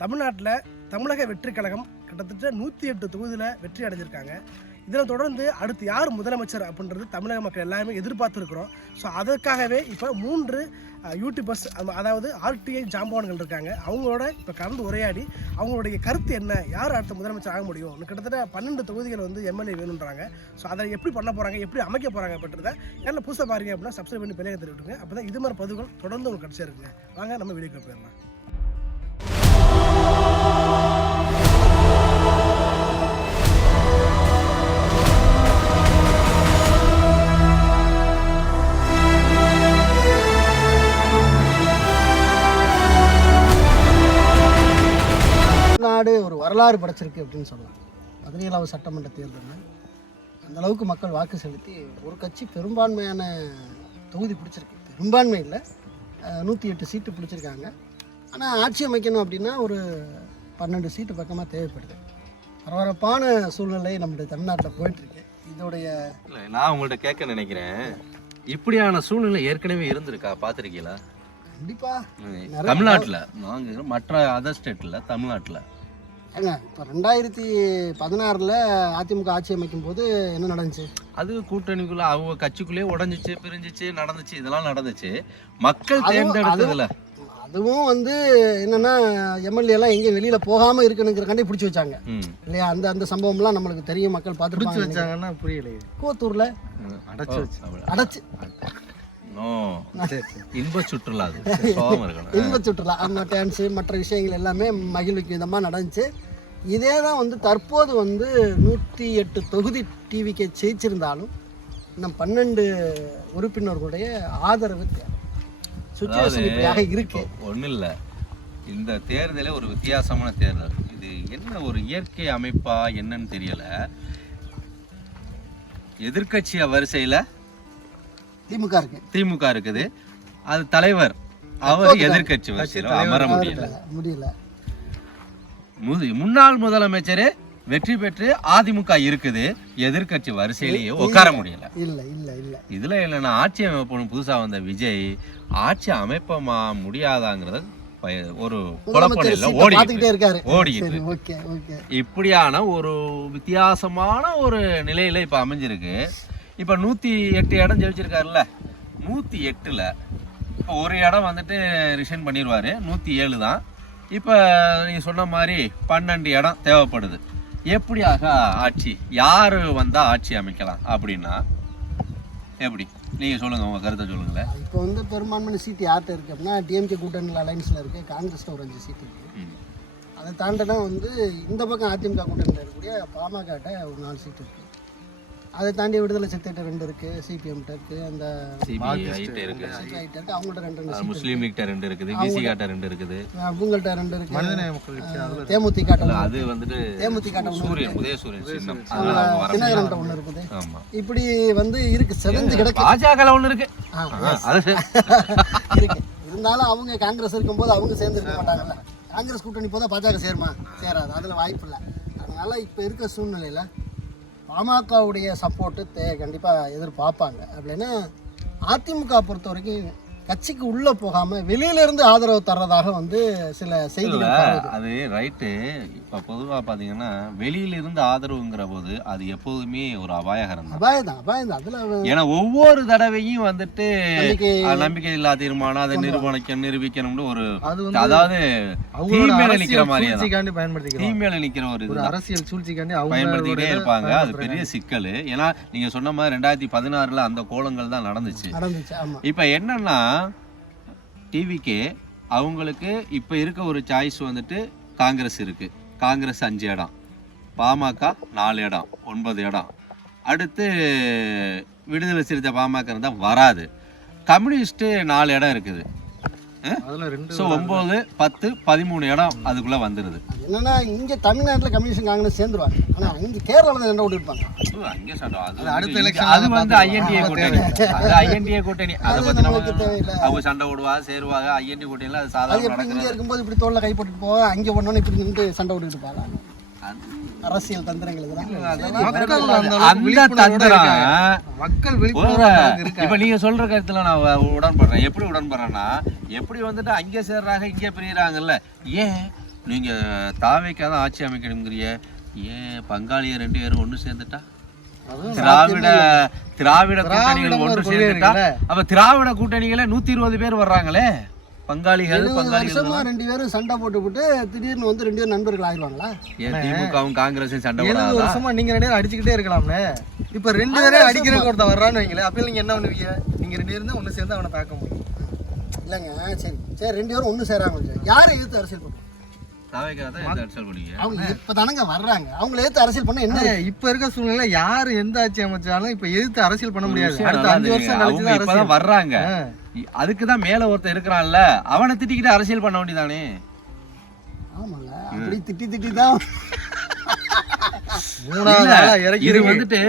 தமிழ்நாட்டில் தமிழக வெற்றி கழகம் கிட்டத்தட்ட 108 தொகுதியில் வெற்றி அடைஞ்சிருக்காங்க. இதில் தொடர்ந்து அடுத்து யார் முதலமைச்சர் அப்படின்றது தமிழக மக்கள் எல்லாருமே எதிர்பார்த்துருக்குறோம். ஸோ அதற்காகவே இப்போ 3 யூடியூபர்ஸ் அதாவது ஆர்டிஐ ஜாம்பவான்கள் இருக்காங்க. அவங்களோட இப்போ கலந்து உரையாடி அவங்களுடைய கருத்து என்ன, யார் அடுத்த முதலமைச்சர் ஆக முடியும், கிட்டத்தட்ட 12 தொகுதிகள் வந்து எம்எல்ஏ வேணுன்றாங்க. ஸோ அதை எப்படி பண்ண போகிறாங்க, எப்படி அமைக்க போகிறாங்க அப்படின்றத யாரில் புதுசாக பாருங்க அப்படின்னா சப்ஸ்கிரைப் பண்ணி பெரிய தெரிவிட்டுங்க. அப்போ தான் இது மாதிரி பதிவுகள் தொடர்ந்து உங்களுக்கு கிடச்சா இருக்குங்க. வாங்க நம்ம வீடியோக்கு போயிடலாம். நாடு ஒரு வரலாறு படைச்சிருக்கு அப்படின்னு சொல்லலாம். 17வது சட்டமன்ற தேர்தலில் அந்த அளவுக்கு மக்கள் வாக்கு செலுத்தி ஒரு கட்சி பெரும்பான்மையான தொகுதி பிடிச்சிருக்கு. பெரும்பான்மை இல்லை, 108 சீட்டு பிடிச்சிருக்காங்க. ஆனால் ஆட்சி அமைக்கணும் அப்படின்னா ஒரு 12 சீட்டு பக்கமாக தேவைப்படுது. பரபரப்பான சூழ்நிலை நம்முடைய தமிழ்நாட்டில் போயிட்டுருக்கு. இதோடைய இல்லை, நான் உங்கள்கிட்ட கேட்க நினைக்கிறேன், இப்படியான சூழ்நிலை ஏற்கனவே இருந்திருக்கா, பார்த்துருக்கீங்களா? கண்டிப்பாக தமிழ்நாட்டில் நாங்கள் மற்ற அதர் ஸ்டேட்டில் தமிழ்நாட்டில் ஏங்க இப்போ 2016 அதிமுக ஆட்சி அமைக்கும் போது என்ன நடந்துச்சு? அது கூட்டணிக்குள்ள அவங்க கட்சிக்குள்ளேயே உடஞ்சிச்சு, பிரிஞ்சிச்சு, நடந்துச்சு, இதெல்லாம் நடந்துச்சு. மக்கள் தேர்ந்தெடுத்ததுல அதுவும் வந்து என்னன்னா எம்எல்ஏ எல்லாம் எங்கேயும் வெளியில போகாம இருக்கணுங்கிறக்காண்டி பிடிச்சி வச்சாங்க இல்லையா? அந்த அந்த சம்பவம்லாம் நம்மளுக்கு தெரியும், மக்கள் பார்த்துட்டு வச்சாங்கன்னா புரியல. கோத்தூர்ல அடைச்சு இன்ப சுற்றுலா, அது இன்ப சுற்றுலா அந்த டான்ஸு மற்ற விஷயங்கள் எல்லாமே மகிழ்வுக்கு விதமாக நடந்துச்சு. இதே தான் வந்து தற்போது வந்து 108 தொகுதி டிவிக்கு ஜெயிச்சிருந்தாலும் இன்னும் 12 உறுப்பினர்களுடைய ஆதரவு சுச்சுவேஷன் இப்படியாக இருக்கு. ஒன்றும் இல்லை, இந்த தேர்தலே ஒரு வித்தியாசமான தேர்தல். இது என்ன ஒரு இயற்கை அமைப்பா என்னன்னு தெரியல. எதிர்கட்சி வரிசையில திமுக இருக்குது, அது தலைவர் அவர் எதிர்கட்சி வரிசையில அமர முடியல. முன்னாள் முதலமைச்சர் வெற்றி பெற்று அதிமுக இருக்குது, எதிர்கட்சி வரிசையிலேயே உட்கார முடியல. இதுல இல்லைன்னா ஆட்சி அமைப்பு புதுசா வந்த விஜய் ஆட்சி அமைப்பமா முடியாதாங்கிறத ஒரு குழப்பம் ஓடிக்கிட்டு இப்படியான ஒரு வித்தியாசமான ஒரு நிலையில இப்ப அமைஞ்சிருக்கு. இப்ப 108 இடம் ஜெயிச்சிருக்காருல்ல, 108ல் இப்போ ஒரு இடம் வந்துட்டு ரிசைன் பண்ணிடுவாரு, 107 தான். இப்போ நீங்க சொன்ன மாதிரி 12 இடம் தேவைப்படுது. எப்படியாக ஆட்சி, யார் வந்தால் ஆட்சி அமைக்கலாம் அப்படின்னா எப்படி நீங்க சொல்லுங்க, உங்க கருத்தை சொல்லுங்களேன். இப்போ வந்து பெரும்பான்மை சீட்டு யார்கிட்ட இருக்கு அப்படின்னா டிஎம்கே கூட்டணியில் அலைன்ஸில் இருக்கு, காங்கிரஸ்ல ஒரு 5 சீட்டு இருக்கு. அதை தாண்டினா வந்து இந்த பக்கம் அதிமுக கூட்டணியில் இருக்கக்கூடிய பாமகட்ட ஒரு 4 சீட்டு இருக்கு. அதை தாண்டி விடுதலை சிறுத்தைகிட்ட 2 இருக்கு, சிபிஎம்கிட்ட இருக்கு, அந்த அவங்கள்ட்ட 2 முஸ்லீம் லீக்ட்ட 2 இருக்குது, விசிகாட்ட 2 இருக்குது, அவங்கள்ட்ட 2 இருக்கு, தேமுதிக அது வந்துட்டு தேமுதிக சூரியன் உதயசூரியன் சின்னம் தினகரன்ட்ட 1 இருக்குது. இப்படி வந்து இருக்கு, செதஞ்சு கிடக்கு. பாஜக 1 இருக்கு இருக்கு. இருந்தாலும் அவங்க காங்கிரஸ் இருக்கும்போது அவங்க சேர்ந்து இருக்க மாட்டாங்கல்ல. காங்கிரஸ் கூட்டணி போதா பாஜக சேருமா? சேராது, அதில் வாய்ப்பு இல்லை. அதனால இப்போ இருக்க சூழ்நிலையில் பாமகவுடைய சப்போர்ட்டு கண்டிப்பாக எதிர்பார்ப்பாங்க. அப்படின்னா அதிமுக பொறுத்த வரைக்கும் கட்சிக்கு உள்ளே போகாமல் வெளியிலேருந்து ஆதரவு தர்றதாக வந்து சில செய்திகள். அது ரைட்டு. இப்போ பொதுவாக பார்த்தீங்கன்னா வெளியிலிருந்து ஆதரவுங்கிற போது அது எப்போதுமே ஒரு அபாயகரம் தான். அபாயம் தான் அதில். ஏன்னா ஒவ்வொரு தடவையும் வந்துட்டு நம்பிக்கை இல்லா தீர்மானம் அதை நிரூபிக்கணும்னு ஒரு, அதாவது தீமையில நிற்கிற மாதிரியே தீமையில நிற்கிற ஒரு அரசியல் சூழ்ச்சிக்காண்டி பயன்படுத்திக்கிட்டே இருப்பாங்க. அது பெரிய சிக்கல். ஏன்னா நீங்க சொன்ன மாதிரி 2016 அந்த கோலங்கள் தான் நடந்துச்சு. இப்போ என்னன்னா டிவிக்கு அவங்களுக்கு இப்போ இருக்க ஒரு சாய்ஸ் வந்துட்டு காங்கிரஸ் இருக்கு. காங்கிரஸ் 5 இடம், பாமக 4 இடம், 9 இடம். அடுத்து விடுதலை சிறுத்தை பாமக இருந்தால் வராது. கம்யூனிஸ்ட் 4 இடம் இருக்குது. ஸோ 9, 10, 13 இடம் அதுக்குள்ள வந்துருது. என்னன்னா இங்க தமிழ்நாட்டில் கம்யூனிஸ்ட் காங்கிரஸ் சேர்ந்துருவாங்க. ஆனா இங்க கேரளாவில் சண்டை ஓட்டிருப்பாங்க. அங்கே அது வந்து ஐஎன்டிஏ கூட்டணி, அது ஐஎன்டிஏ கூட்டணி. அதை பத்தி நமக்கு அவங்க சண்டை ஓடுவாங்க, சேருவாங்க. ஐஎன்டி கூட்டணியில் அது சாதாரண. இங்க இருக்கும்போது இப்படி தோல்ல கை போட்டுட்டு போவாங்க, அங்கே பண்ணோன்னு இப்படி நின்று சண்டை ஓட்டிட்டு போவாங்க. அரசியல் தந்திரங்கள் மக்கள் இப்ப நீங்க சொல்ற கருத்துல நான் உடன்படுறேன். எப்படி உடன்படுறேன்னா, எப்படி வந்துட்டு அங்கே சேர்றாங்க இங்கே பிரியறாங்கல்ல, ஏன் நீங்க தாவேக்காக தான் ஆட்சி அமைக்கணுங்கிறிய, ஏன் பங்காளிய 2 பேரும் ஒண்ணு சேர்ந்துட்டா? திராவிட கூட்டணிகள் ஒன்று சேர்ந்துட்டா, அப்ப திராவிட கூட்டணிகளே 120 பேர் வர்றாங்களே, பங்காளிகள் 2 பேரும் சண்டை போட்டு திடீர்னு வந்து 2 பேரும் நண்பர்கள் ஆயிடுவாங்களா? ஏன் திமுகவும் காங்கிரஸும் சண்டை 70 வருஷமா நீங்க 2 பேரும் அடிச்சுக்கிட்டே இருக்கலாம்னு. இப்ப 2 பேரும் அடிக்கிறதுக்கு ஒருத்தன் வர்றான்னு வைங்களேன், அப்ப நீங்க என்ன பண்ணுவீங்க? நீங்க 2 பேரும் தான் ஒண்ணு சேர்ந்து அவனை தாக்க முடியும். இல்லைங்க, சரி 2 பேரும் ஒண்ணு சேராங்க, யாரை எதிர்த்து அரசியல் பண்ணுவோம்? அவங்க இப்ப தானங்க வர்றாங்க, அவங்களை எதிர்த்து அரசியல் பண்ண என்ன? இப்ப இருக்க சூழ்நிலை யாரு எந்த ஆட்சி அமைச்சாலும் இப்ப எதிர்த்து அரசியல் பண்ண முடியாது. அடுத்த 5 வருஷம் கழிச்சு இப்பதான் வர்றாங்க. அதுக்குதான் மேல ஒருத்தர் இருக்கிறான்ல, அவனை திட்டிக்கிட்டு அரசியல் பண்ண வேண்டியதானே? ஆமால, அப்படி திட்டி தான் இது வந்துட்டு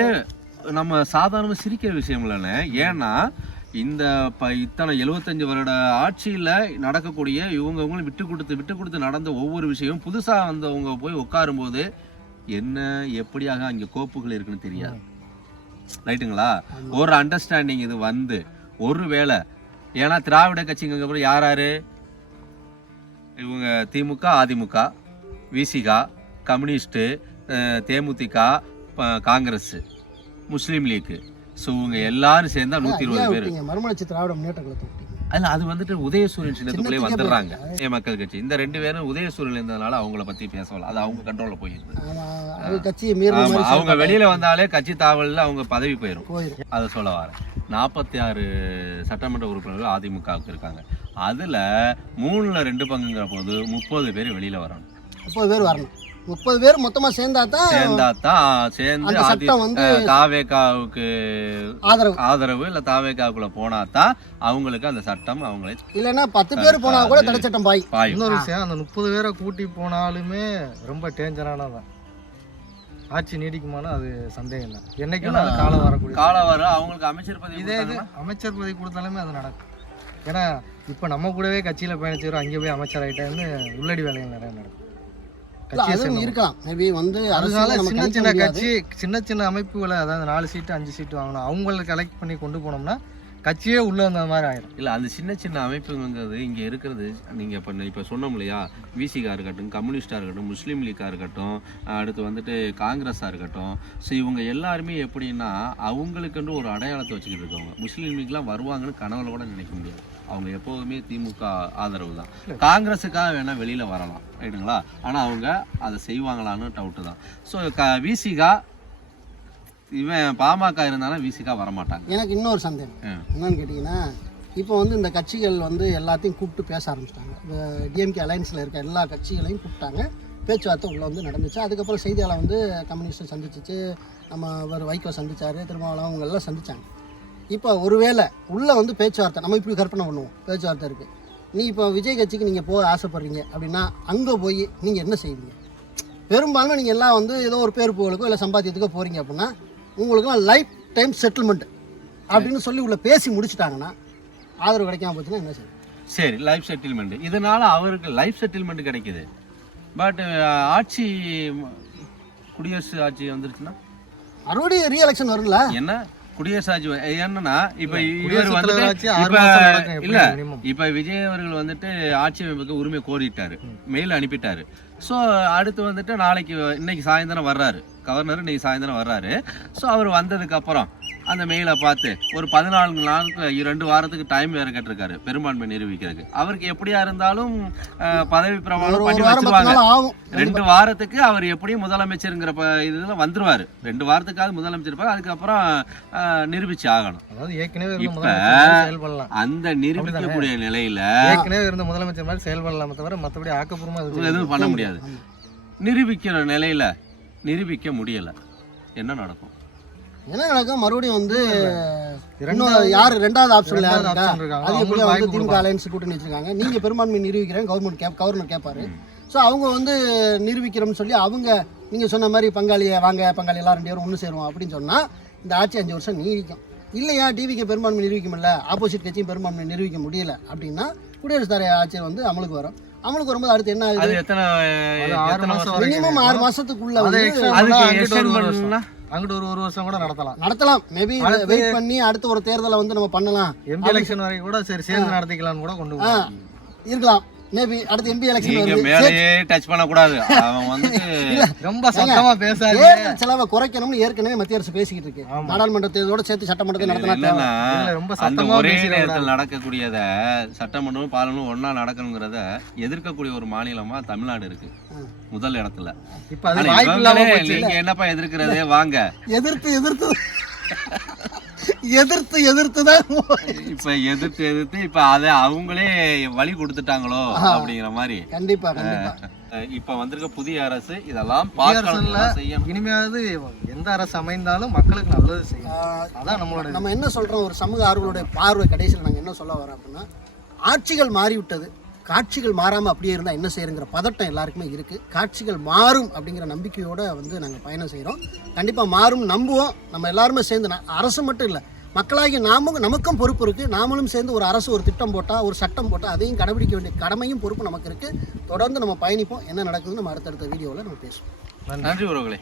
நம்ம சாதாரண சிரிக்கிற விஷயம் இல்லைன்னு. ஏன்னா இந்த இத்தனை 75 வருட ஆட்சியில நடக்கக்கூடிய இவங்கவுங்களும் விட்டு கொடுத்து நடந்த ஒவ்வொரு விஷயம் புதுசா வந்தவங்க போய் உட்காரும் போது என்ன எப்படியாக அங்க கோப்புகள் இருக்குன்னு தெரியாது. ரைட்டுங்களா? ஒரு அண்டர்ஸ்டாண்டிங் இது வந்து ஒரு வேளை, ஏன்னா திராவிட கட்சிங்க அப்புறம் யாரு இவங்க, திமுக, அதிமுக, விசிகா, கம்யூனிஸ்ட், தேமுதிக, காங்கிரஸ், முஸ்லீம் லீக், ஸோ இவங்க எல்லாரும் சேர்ந்தா 120 பேர். மறுமலர்ச்சி திராவிட முன்னேற்ற கழகத்தை அதில் அது வந்துட்டு உதயசூரியன் சின்னத்துக்குள்ளே வந்துடுறாங்க. மக்கள் கட்சி இந்த 2 பேரும் உதயசூரியன் இருந்ததுனால அவங்கள பத்தி பேசலாம், அது அவங்க கண்ட்ரோல்ல போயிருக்கு. அவங்க வெளியில வந்தாலே கட்சி தாவலில் அவங்க பதவி போயிடும். அதை சொல்ல வரேன். 46 சட்டமன்ற உறுப்பினர்கள் அதிமுகவுக்கு இருக்காங்க. அதுல 3ல் 2 பங்குங்கிற போது 30 பேர் வெளியில வரணும். 30 பேர் வரணும். 30 பேர் மொத்தமா சேர்ந்தாதான் சேர்ந்து தாவேகாவுக்கு ஆதரவு இல்ல தாவேகாவுக்குள்ள போனாதான் அவங்களுக்கு அந்த சட்டம் அவங்களே, இல்லைன்னா 10 பேர் போனா கூட தடை சட்டம் பாய். இன்னொரு விஷயம், அந்த 30 பேரை கூட்டி போனாலுமே ரொம்ப டேஞ்சரானதான். ஆட்சி நீடிக்குமானா அது சந்தேகம் இல்லை. என்னைக்கு காலம் வரும். அவங்களுக்கு அமைச்சர் பதவி, இதே இது அமைச்சர் பதவி கொடுத்தாலுமே அது நடக்கும். ஏன்னா இப்ப நம்ம கூடவே கட்சியில பயணிச்சிடும், அங்கே போய் அமைச்சர் ஆயிட்டேன்னு உள்ளடி வேலைகள் நிறைய நடக்கும். இருக்கலாம் மேபி வந்து அதனால சின்ன கட்சி சின்ன அமைப்புகளை, அதாவது 4 சீட்டு 5 சீட்டு வாங்கணும், அவங்களை கலெக்ட் பண்ணி கொண்டு போனோம்னா கட்சியே உள்ள வந்த மாதிரி ஆயிடும். இல்லை, அந்த சின்ன அமைப்புங்கிறது இங்கே இருக்கிறது. நீங்கள் இப்போ சொன்னோம் இல்லையா, விசிகா இருக்கட்டும், கம்யூனிஸ்டாக இருக்கட்டும், முஸ்லீம் லீக்காக இருக்கட்டும், அடுத்து வந்துட்டு காங்கிரஸாக இருக்கட்டும். ஸோ இவங்க எல்லாருமே எப்படின்னா அவங்களுக்குன்னு ஒரு அடையாளத்தை வச்சுக்கிட்டு இருக்கவங்க. முஸ்லீம் லீக்லாம் வருவாங்கன்னு கனவுல கூட நினைக்க முடியாது. அவங்க எப்போதுமே திமுக ஆதரவு தான். காங்கிரஸுக்காக வேணால் வெளியில் வரலாம், ரைட்டுங்களா? ஆனால் அவங்க அதை செய்வாங்களான்னு டவுட்டு தான். ஸோ விசிகா இவன் பாமக இருந்தாலும் விசிகா வரமாட்டாங்க. எனக்கு இன்னொரு சந்தேகம் என்னன்னு கேட்டிங்கன்னா, இப்போ வந்து இந்த கட்சிகள் வந்து எல்லாத்தையும் கூப்பிட்டு பேச ஆரம்பிச்சிட்டாங்க. டிஎம்கே அலையன்ஸில் இருக்க எல்லா கட்சிகளையும் கூப்பிட்டாங்க, பேச்சுவார்த்தை உள்ள வந்து நடந்துச்சு. அதுக்கப்புறம் செய்தியாளர் வந்து கம்யூனிஸ்ட்டை சந்திச்சிச்சு, நம்ம வைகோ சந்திச்சார், திருமாவளவன் அவங்க எல்லாம் சந்திச்சாங்க. இப்போ ஒருவேளை உள்ளே வந்து பேச்சுவார்த்தை, நம்ம இப்படி கற்பனை பண்ணுவோம், பேச்சுவார்த்தை இருக்குது, நீ இப்போ விஜய் கட்சிக்கு நீங்கள் போக ஆசைப்பட்றீங்க அப்படின்னா அங்கே போய் நீங்கள் என்ன செய்வீங்க? பெரும்பாலும் நீங்கள் எல்லாம் வந்து ஏதோ ஒரு பேர் புகழுக்கோ இல்லை சம்பாத்தியத்துக்கோ போகிறீங்க அப்படின்னா உங்களுக்குலாம் லைஃப் டைம் செட்டில்மெண்ட் அப்படின்னு சொல்லி உள்ள பேசி முடிச்சுட்டாங்கன்னா ஆதரவு கிடைக்காம போச்சுன்னா என்ன செய்யும்? சரி, லைஃப் செட்டில்மெண்ட், இதனால அவருக்கு லைஃப் செட்டில்மெண்ட் கிடைக்குது. பட் ஆட்சி குடியரசு ஆட்சி வந்துருச்சுன்னா மறுபடியும் ரீஎலெக்ஷன் வரும்ல. என்ன குடியரசு ஆட்சி என்னன்னா, இப்ப இவர் வந்துட்டு இல்ல, இப்ப விஜய் அவர்கள் வந்துட்டு ஆட்சி அமைப்புக்கு உரிமை கோரிட்டாரு, மெயில் அனுப்பிட்டாரு. ஸோ அடுத்து வந்துட்டு இன்னைக்கு சாயந்தரம் வர்றாரு கவர்னர், இன்னைக்கு சாயந்தரம் வர்றாரு. ஸோ அவர் வந்ததுக்கு அப்புறம் அந்த மெயிலை பார்த்து ஒரு 14 நாளுக்கு 2 வாரத்துக்கு டைம் வேற கேட்டிருக்காரு பெரும்பான்மை நிரூபிக்கிறதுக்கு. அவருக்கு எப்படியா இருந்தாலும் பதவி பிரமாணம் பண்ணி வச்சிருவாங்க. 2 வாரத்துக்கு அவர் எப்படியும் முதலமைச்சருங்கிற இதுல வந்துருவாரு. 2 வாரத்துக்காவது முதலமைச்சர் இருப்பாரு, அதுக்கப்புறம் நிரூபிச்சு ஆகணும். இப்ப அந்த நிரூபிக்கக்கூடிய நிலையில ஏற்கனவே இருந்த முதலமைச்சர் மாதிரி செயல்படலாமே தவிர மற்றபடி ஆக்கப்பூர்வமா எதுவும் பண்ண முடியாது. நிரூபிக்கிற நிலையில நிரூபிக்க முடியல, என்ன நடக்கும்? என்ன நடக்கும்? மறுபடியும் வந்து யாரு 2வது ஆப்ஷன்ல யாரு இருக்கா? அது எப்படி வந்து திமுக அலையன்ஸ் கூட்டணி வச்சிருக்காங்க, நீங்க பெரும்பான்மை நிரூபிக்கிறேன் கவர்னர் கேட்பாரு. ஸோ அவங்க வந்து நிரூபிக்கிறோம்னு சொல்லி அவங்க நீங்க சொன்ன மாதிரி பங்காளி எல்லாம் 2 பேரும் ஒன்று சேருவோம் அப்படின்னு சொன்னா இந்த ஆட்சி 5 வருஷம் நீடிக்கும். இல்லையா டிவிக்கு பெரும்பான்மை நிரூபிக்க முடியல, ஆப்போசிட் கட்சியும் பெரும்பான்மை நிரூபிக்க முடியல அப்படின்னா குடியரசுத் தலைவர் ஆட்சி வந்து அமலுக்கு வரும். அமலுக்கு வரும்போது அடுத்து என்ன ஆகுது? மினிமம் 6 மாசத்துக்குள்ள அங்கிட்டு ஒரு வருஷம் கூட நடத்தலாம். மேபி வெயிட் பண்ணி அடுத்த ஒரு தேர்தலை வந்து நம்ம பண்ணலாம். எம்பி எலெக்ஷன் வரைக்கும் கூட சரி சேர்ந்து நடத்திக்கலாம்னு கூட கொண்டு இருக்கலாம். மேபி அடுத்து எம்பி எலெக்ஷன் நீங்க வருது. மேலேயே டச் பண்ணக்கூடாது. அவன் வந்துட்டு ரொம்ப சத்தமா பேசாது. தேர்தல் செலவை குறைக்கணும்னு ஏற்கனவே மத்திய அரசு பேசிக்கிட்டு இருக்கு. நாடாளுமன்ற தேர்தலோட சேர்த்து சட்டமன்றத்தை நடத்தினா என்னன்னா ரொம்ப அந்த சத்தமா ஒரே பேசிடக்கூடாது. நேரத்தில் நடக்கக்கூடியத சட்டமன்றமும் பாராளுமன்றம் ஒண்ணா நடக்கணுங்கிறத எதிர்க்கக்கூடிய ஒரு மாநிலமா தமிழ்நாடு இருக்கு முதல் இடத்துல. இப்ப அது ஆனா வாய்ப்பு இல்லாம இவங்களே போச்சு. நீங்க என்னப்பா எதிர்க்கிறதே வாங்க எதிர்த்து தான் இப்ப எதிர்த்து இப்ப அத அவங்களே வழி கொடுத்துட்டாங்களோ அப்படிங்கிற மாதிரி. கண்டிப்பா கண்டிப்பா இப்ப வந்திருக்க புதிய அரசு இதெல்லாம் அரசுல செய்யணும். இனிமையாவது எந்த அரசு அமைந்தாலும் மக்களுக்கு நல்லது செய்யும். அதான் நம்மளோட நம்ம என்ன சொல்றோம், ஒரு சமூக ஆர்வலருடைய பார்வை கடைசியில் நாங்கள் என்ன சொல்ல வரோம் அப்படின்னா, ஆட்சிகள் மாறிவிட்டது, காட்சிகள் மாறாமல் அப்படியே இருந்தால் என்ன செய்யுங்கிற பதட்டம் எல்லாருக்குமே இருக்குது. காட்சிகள் மாறும் அப்படிங்கிற நம்பிக்கையோடு வந்து நாங்கள் பயணம் செய்கிறோம். கண்டிப்பாக மாறும் நம்புவோம். நம்ம எல்லாருமே சேர்ந்து அரசு மட்டும் இல்லை, மக்களாகி நமக்கும் பொறுப்பு இருக்குது. நாமளும் சேர்ந்து ஒரு அரசு ஒரு திட்டம் போட்டால், ஒரு சட்டம் போட்டால் அதையும் கடைபிடிக்க வேண்டிய கடமையும் பொறுப்பு நமக்கு இருக்குது. தொடர்ந்து நம்ம பயணிப்போம். என்ன நடக்குதுன்னு நம்ம அடுத்தடுத்த வீடியோவில் நம்ம பேசுவோம். நன்றி உறவுகளே.